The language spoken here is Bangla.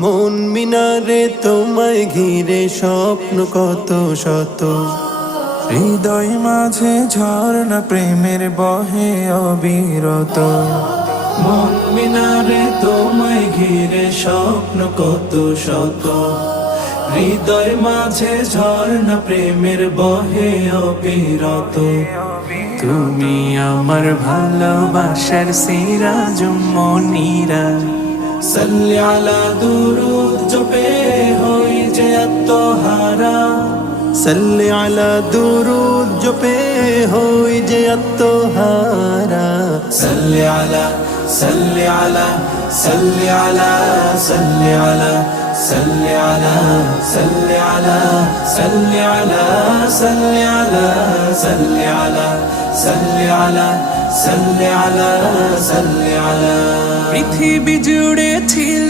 মন মিনারে তোমায় ঘিরে স্বপ্ন কত শত, হৃদয় মাঝে ঝর্ণা প্রেমের বহে অবিরত। মন মিনারে তোমায় ঘিরে স্বপ্ন কত শত, হৃদয় মাঝে ঝর্ণা প্রেমের বহে অবিরত। তুমি আমার ভালোবাসার সিরাজ মনিরা, সাল্লি আলা দুরুদ জপে হই যে আত্মহারা, সাল্লি আলা দুরুদ জপে হই যে আত্মহারা। সাল্লি আলা সাল্লি আলা সাল্লি আলা সাল্লি আলা সাল্লি আলা সাল্লি আলা সাল্লি আলা সাল্লি আলা সাল্লি আলা সাল্লি আলা সাল্লি আলা সাল্লি আলা। পৃথিবী জুড়ে ছিল